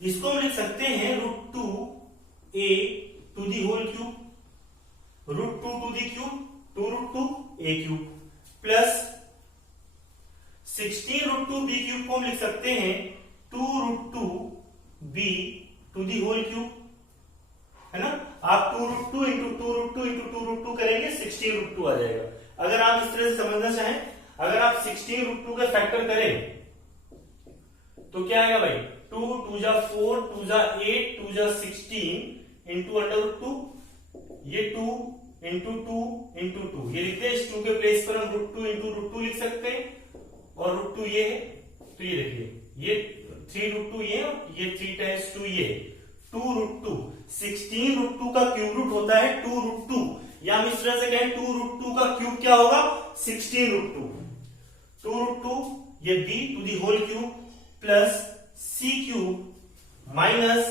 इसको हम लिख सकते हैं √2a to the whole cube, √2 to the cube 2√2a cube plus 16√2b cube को हम लिख सकते हैं 2√2b to the whole cube, है ना। आप 2√2 इंटू 2√2 इंटू 2√2 करेंगे 16√2 आ जाएगा। अगर आप इस तरह से समझना चाहें, अगर आप 16√2 का फैक्टर करें तो क्या आएगा भाई, 2 2 जा 4 2 जा 8 2 जा 16 इंटू √2, ये 2 इंटू 2 इंटू 2, ये लिखते हैं। इस 2 के प्लेस पर हम √2 इंटू √2 लिख सकते हैं और √2 ये है, तो ये देखिए ये 3√2 ये और ये 3 टाइम्स 2 ये 2√2। 16√2 का क्यूब रूट होता है 2√2, या हम इस तरह से कहें 2√2 का क्यूब क्या होगा 16√2। 2√2 ये b to the whole cube plus c cube minus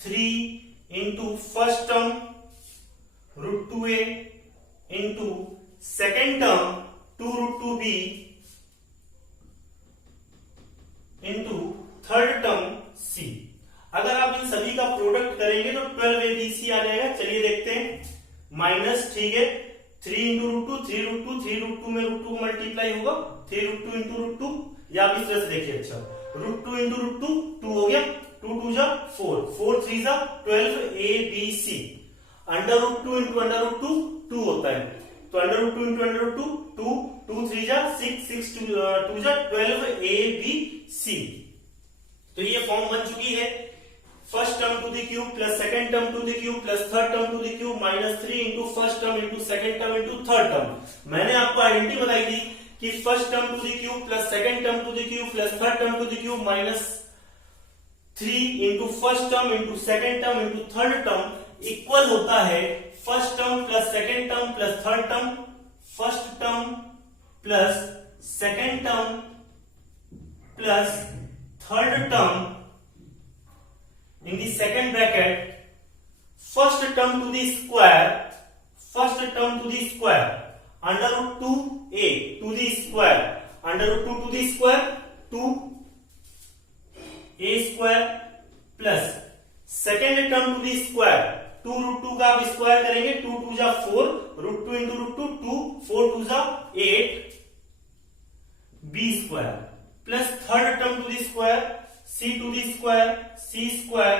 3 into first term √2a into second term 2√2b into third term c। अगर आप इन सभी का प्रोडक्ट करेंगे तो 12abc आ जाएगा। चलिए देखते हैं। माइनस, ठीक है, 3 इंटू √2 3√2, 3√2 में √2 मल्टीप्लाई होगा 3√2 इंटू √2, या आप इस तरह से देखिए। अच्छा, √2 इंटू √2 2 हो गया, 2 2 जा 4 4 3 जा 12abc। √2 इंटू √2 2 होता है, तो √2 इंटू √2 2 2 3 जा 6 6 2 जा 12abc। तो ये फॉर्म बन चुकी है। First term to the cube plus second term to the cube plus third term to the cube minus 3 into first term into second term into third term. मैंने आपको आइडेंटिटी बताई थी कि first term to the cube plus second term to the cube plus third term to the cube minus 3 into first term into second term into third term equal होता है first term plus second term plus third term, first term plus second term plus third term in the second bracket first term to the square, first term to the square √2a to the square, √2 to the square 2a square plus second term to the square 2√2 का आप square करेंगे 2 2 जा 4 √2 into √2 2 4 2 जा 8 b square plus third term to the square c to the square c square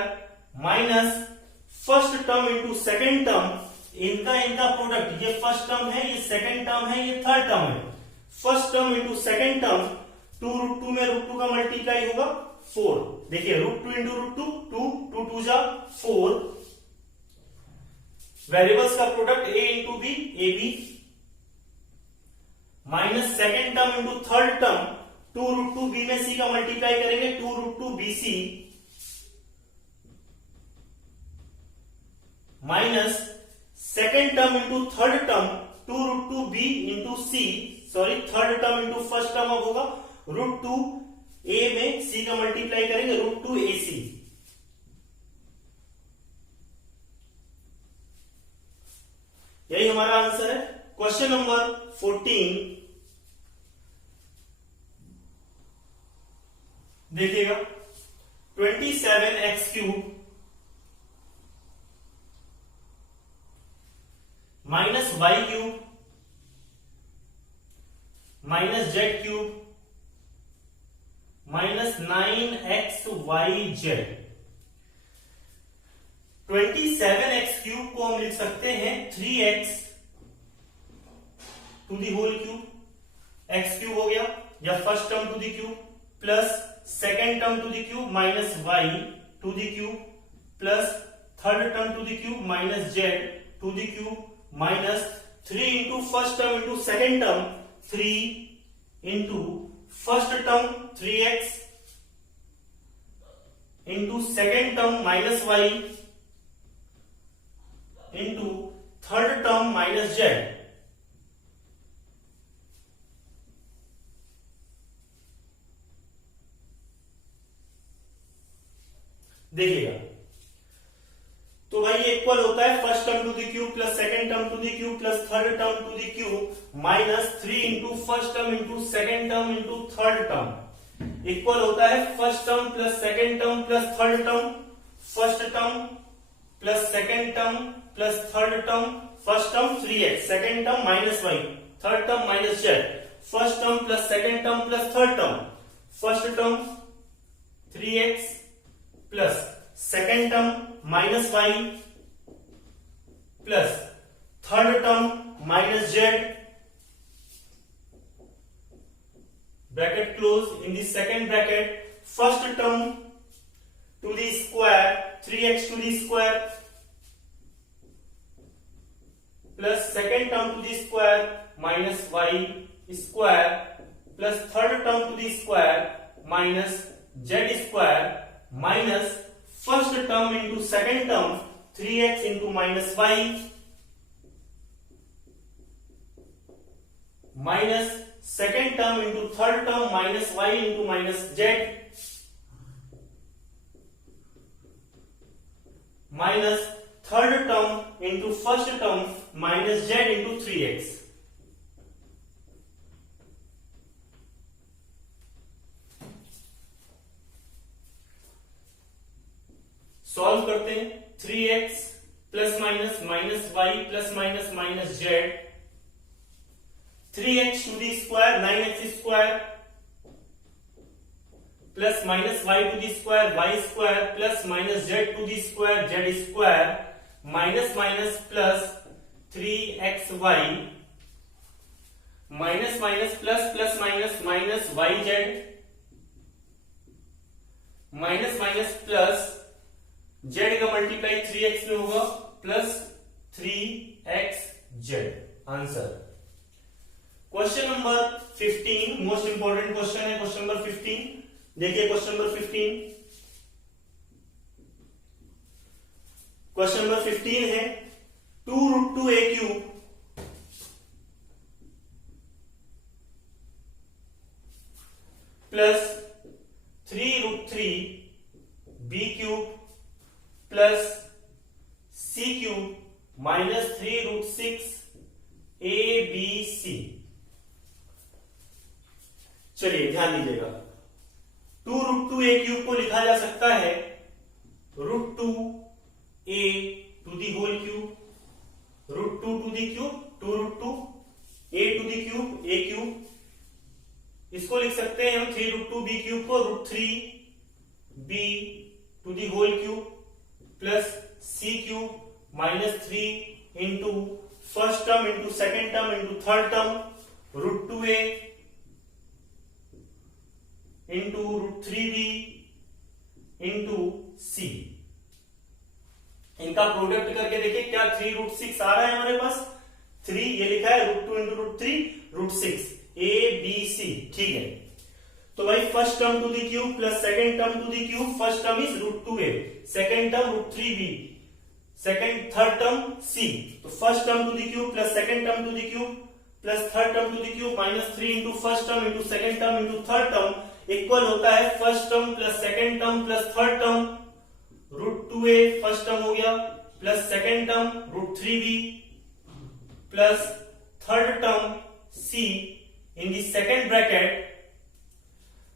minus first term into second term, इनका product, ये first term है, ये second term है, ये थर्ड टर्म है। First term into second term 2√2 में √2 का multiply होगा 4। देखिए √2 इंटू √2 2 2 2 जा 4, वेरिएबल्स का product a into b ab minus second term into third term 2√2b में c का मल्टीप्लाई करेंगे 2√2bc minus second term into third term 2√2b into c, sorry third term into first term अब होगा √2a में c का multiply करेंगे √2ac। यही हमारा आंसर है। क्वेश्चन नंबर 14 देखिएगा, 27x cube minus y cube minus z cube minus 9xyz। 27x cube को हम लिख सकते हैं 3x to the whole cube, x cube हो गया, या first term to the cube plus second term to the cube minus y to the cube plus third term to the cube minus z to the cube minus 3 into first term into second term 3 into first term 3x into second term minus y into third term minus z। देखिएगा, तो भाई ये equal होता है first term to the cube plus second term to the cube plus third term to the cube minus 3 into first term into second term into third term equal होता है first term plus second term plus third term, first term plus second term plus third term, first term 3x, second term minus y, third term minus z, first term plus second term plus third term, first term 3x plus second term minus y plus third term minus z, bracket close, in the second bracket first term to the square 3x to the square plus second term to the square minus y square plus third term to the square minus z square minus first term into second term 3x into minus y minus second term into third term minus y into minus z minus third term into first term minus z into 3x। Solve करते हैं। 3x plus minus minus y plus minus minus z, 3x to the square 9x square plus minus y to the square y square plus minus z to the square z square minus minus plus 3xy minus minus plus plus minus minus yz minus minus plus z का multiply 3x में होगा plus 3xz। Answer question number 15 most important question है। Question number 15 देखिए, question number 15, question number 15 है 2√2a cube plus 3√3b cube plus c cube minus 3√6abc। चलिए ध्यान दीजिएगा, 2√2a cube को लिखा जा सकता है √2a to the whole cube, √2 to the cube 2√2a to the cube a cube. इसको लिख सकते हैं हम 3√2b क्यूब को √3b to the whole cube plus c cube minus 3 into first term into second term into third term √2a into √3b into c। इनका product करके देखिए क्या 3√6 आ रहा है हमारे पास, 3 ये लिखा है √2 इंटू √3 √6 a b c। ठीक है, तो भाई first term to the cube plus second term to the cube, first term is √2a, second term √3b, second third term c। तो first term to the cube plus second term to the cube plus third term to the cube minus 3 into first term into second term into third term equal होता है first term plus second term plus third term √2a first term हो गया plus second term √3b plus third term c in the second bracket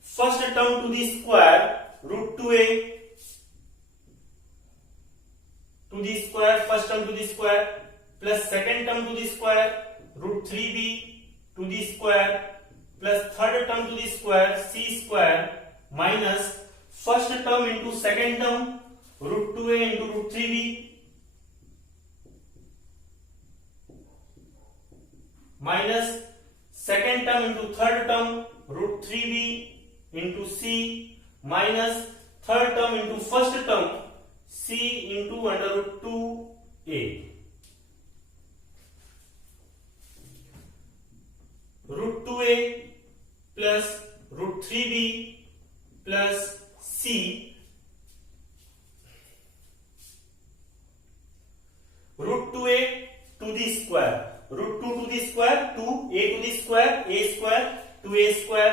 first term to the square √2a to the square, first term to the square plus second term to the square √3b to the square plus third term to the square c square minus first term into second term √2a into √3b minus second term into third term √3b into c minus third term into first term c into √2a। √2a plus √3b plus c √2a to the square, √2 to the square 2a to the square a square 2a square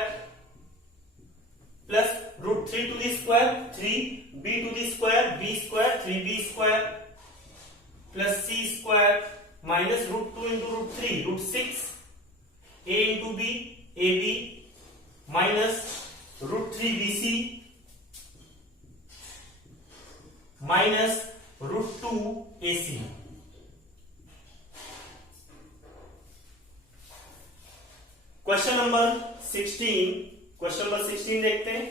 plus √3 to the square 3b to the square b square 3b square plus c square minus √2 into √3 √6 a into b ab minus √3bc minus √2ac। Question number 16 देखते हैं।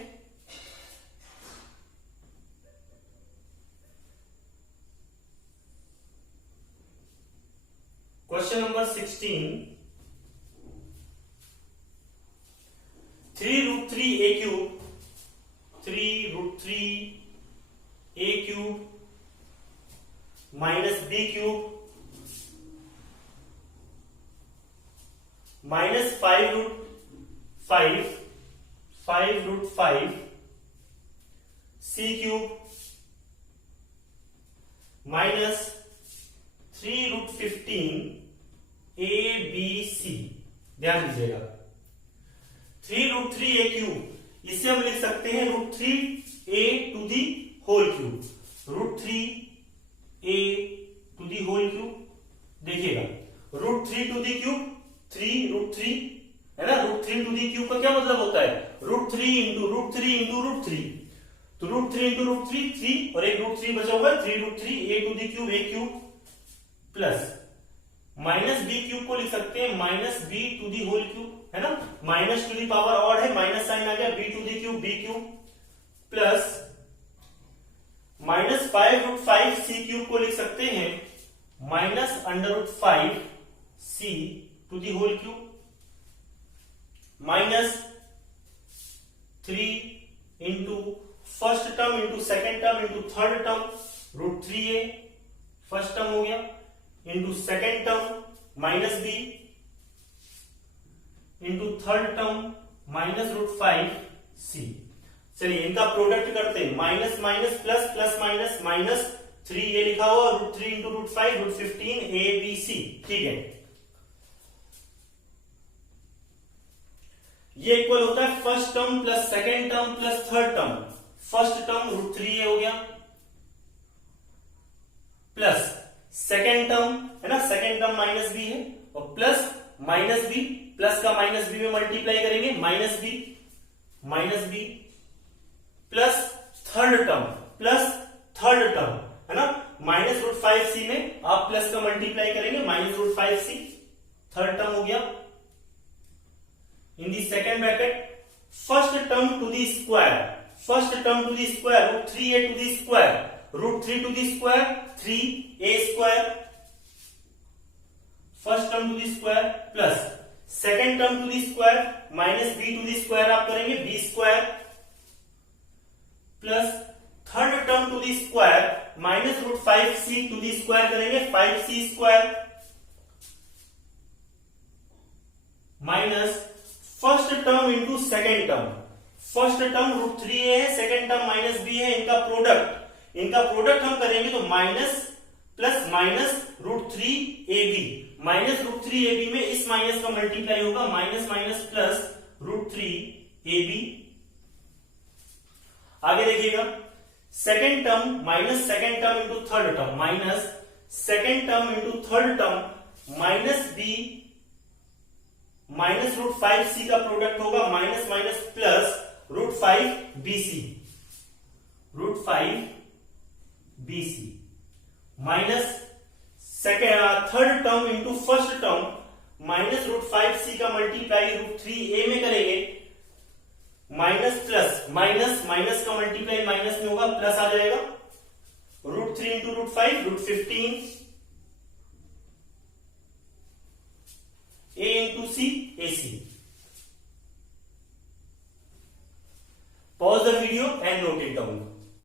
Question number 16, 3√3a cube, 3√3a cube minus b cube minus 5√5 c cube minus 3√15 abc। ध्यान दीजिएगा, 3√3a cube इसे हम लिख सकते हैं √3a to the whole cube, √3a to the whole cube. देखिएगा, √3 टू दी क्यूब 3√3 है ना, √3 टू दी क्यूब का क्या मतलब होता है, √3 इंटू √3 इंटू √3, तो √3 इंटू √3 3 और एक √3 बचा हुआ है, 3√3a to the cube a cube plus minus b cube को लिख सकते हैं minus b to the whole cube, है ना, minus to the power odd है, माइनस साइन आ गया, b to the cube b cube plus minus 5√5 c cube को लिख सकते हैं minus √5 c to the whole cube minus 3 into first term into second term into third term √3a first term हो गया into second term minus b into third term minus √5c। चलिए इनका product करते हैं, minus minus plus plus minus minus 3 ये लिखा हुआ, √3 into √5 √15 abc। ठीक है, ये इक्वल होता है first term plus second term plus third term. First term √3a हो गया प्लस सेकेंड टर्म है ना, सेकेंड टर्म माइनस b है और प्लस माइनस b, प्लस का माइनस b में मल्टीप्लाई करेंगे minus b plus third term है ना, माइनस √5c में आप प्लस का मल्टीप्लाई करेंगे माइनस √5c, थर्ड टर्म हो गया in the second bracket first term to the square √3a to the square √3 to the square 3a square first term to the square plus second term to the square minus b to the square आप करेंगे b square plus third term to the square minus √5c to the square करेंगे 5c square minus first term into second term, first term √3a है, second term minus b है, इनका product हम करेंगे तो minus plus minus √3ab, minus √3ab में इस minus का मल्टीप्लाई होगा माइनस माइनस प्लस √3ab। आगे देखिएगा, second term minus second term into third term minus second term into third term minus b minus √5c का प्रोडक्ट होगा minus minus plus √5bc minus third term into first term minus √5c का multiply √3a में करेंगे minus plus minus minus का multiply minus में होगा plus आ जाएगा √3 into √5 √15 a into c ac। Pause the video and note it down.